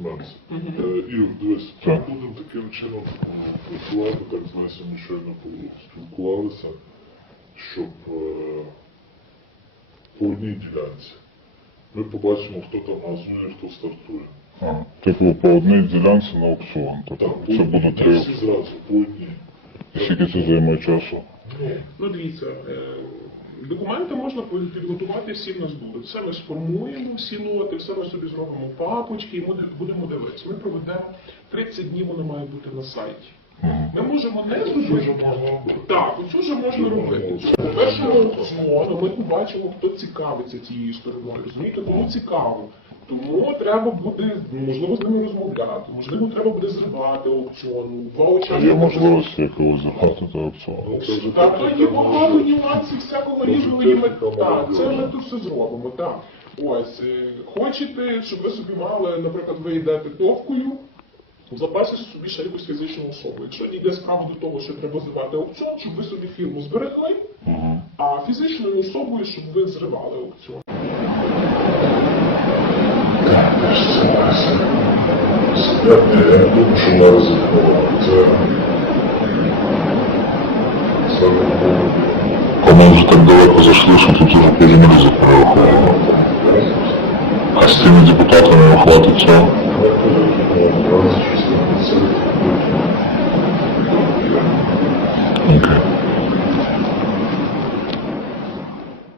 Мгм. Е, Ігор, дивись, ми будемо таким чином е, працювати, так знаєш, ми щойно спілкувалися, щоб е, по одній ділянці ми побачимо, хто там газує, хто стартує. Ага. Типу по одній ділянці на аукціон. Тобто Так, це буде три. всі зразу, по одній. Скільки це займе часу? Ну, Ну, дивіться, е, документи можна підготувати всі в нас будуть. Все ми сформуємо, всі ноти, все ми собі зробимо папочки і ми будемо дивитися. Ми проведемо 30 днів, вони мають бути на сайті. Ми можемо не зробити. робити. Так, оцю вже можна робити. По першому ми побачимо, хто цікавиться цією стороною. Розумієте, кому цікаво. Тому треба буде, можливо, з ними розмовляти, можливо, треба буде зривати аукціон. Два Чи є учасника. можливості якогось захватити аукціон? Ну, Так, то є багато нюансів всякого різного. і ми- Так, це ми тут все зробимо. Так. Ось, е, хочете, щоб ви собі мали, наприклад, ви йдете товкою, в запасі собі ще якусь фізичну особу. Якщо дійде справа до того, що треба зривати аукціон, щоб ви собі фірму зберегли, а фізичною особою, щоб ви зривали аукціон. Я, не думаю, що вона ризикнула. Це... Це не було. Коли вже так далеко зайшли, що тут вже потім ризик перераховували. А з тими депутатами хватить цього? Окей.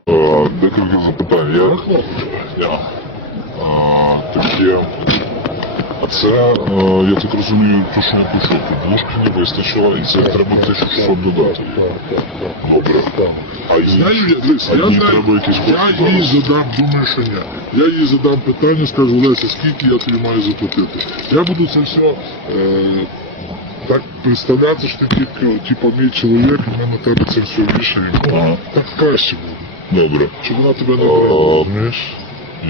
Е, Декілька запитань. Я, я, е, таке, а це, е, я так розумію, то, що я пишу, підложки не вистачило, і це треба 1600 додати. Добре. А їй, Знаю, я, дивись, а я їй знаю, треба якісь я їй задам, думаю, що ні. Я їй задам питання, скажу, Леся, скільки я тобі маю заплатити. Я буду це все е, так представляти, що ти тільки, типу, мій чоловік, і ми на тебе це все вішаємо. Ага. Так краще буде, Добре. щоб вона тебе не Е, брала, розумієш?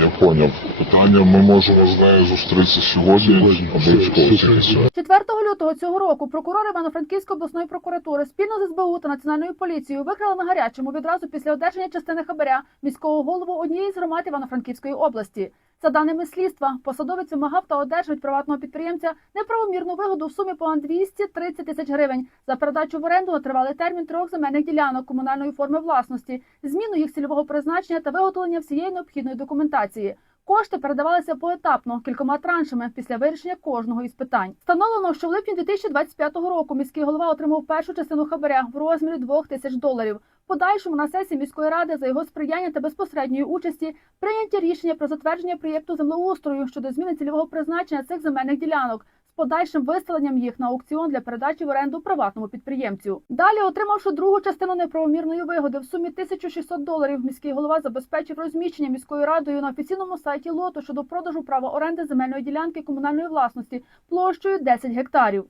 Я поняв. Питання, ми можемо з нею зустрітися сьогодні, Сьогодні. обов'язково Все, тільки все, сьогодні. 4 лютого цього року прокурори Івано-Франківської обласної прокуратури спільно з СБУ та Національною поліцією викрали на гарячому відразу після одержання частини хабаря міського голову однієї з громад Івано-Франківської області. За даними слідства, посадовець вимагав та одержав приватного підприємця неправомірну вигоду в сумі понад 230 тисяч гривень за передачу в оренду на тривалий термін трьох земельних ділянок комунальної форми власності, зміну їх цільового призначення та виготовлення всієї необхідної документації. Кошти передавалися поетапно кількома траншами після вирішення кожного із питань. Встановлено, що в липні 2025 року міський голова отримав першу частину хабаря в розмірі 2 тисяч доларів. Подальшому на сесії міської ради за його сприяння та безпосередньої участі прийняті рішення про затвердження проєкту землеустрою щодо зміни цільового призначення цих земельних ділянок з подальшим виставленням їх на аукціон для передачі в оренду приватному підприємцю. Далі, отримавши другу частину неправомірної вигоди в сумі 1600 доларів, міський голова забезпечив розміщення міською радою на офіційному сайті лоту щодо продажу права оренди земельної ділянки комунальної власності площею 10 гектарів.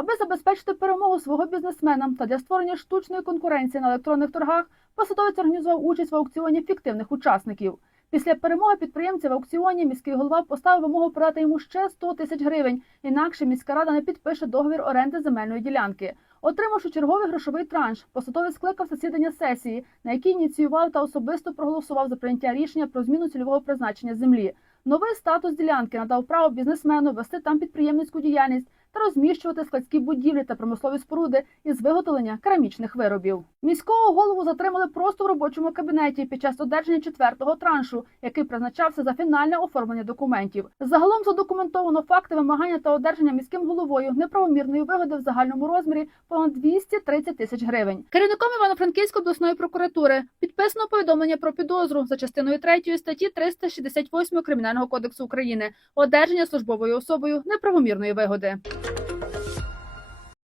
Аби забезпечити перемогу свого бізнесмена та для створення штучної конкуренції на електронних торгах, посадовець організував участь в аукціоні фіктивних учасників. Після перемоги підприємця в аукціоні міський голова поставив вимогу продати йому ще 100 тисяч гривень, інакше міська рада не підпише договір оренди земельної ділянки. Отримавши черговий грошовий транш, посадовець скликав засідання сесії, на якій ініціював та особисто проголосував за прийняття рішення про зміну цільового призначення землі. Новий статус ділянки надав право бізнесмену вести там підприємницьку діяльність та розміщувати складські будівлі та промислові споруди із виготовлення керамічних виробів. Міського голову затримали просто в робочому кабінеті під час одержання четвертого траншу, який призначався за фінальне оформлення документів. Загалом задокументовано факти вимагання та одержання міським головою неправомірної вигоди в загальному розмірі понад 230 тисяч гривень. Керівником Івано-Франківської обласної прокуратури підписано повідомлення про підозру за частиною 3 статті 368 Кримінального кодексу України одержання службовою особою неправомірної вигоди.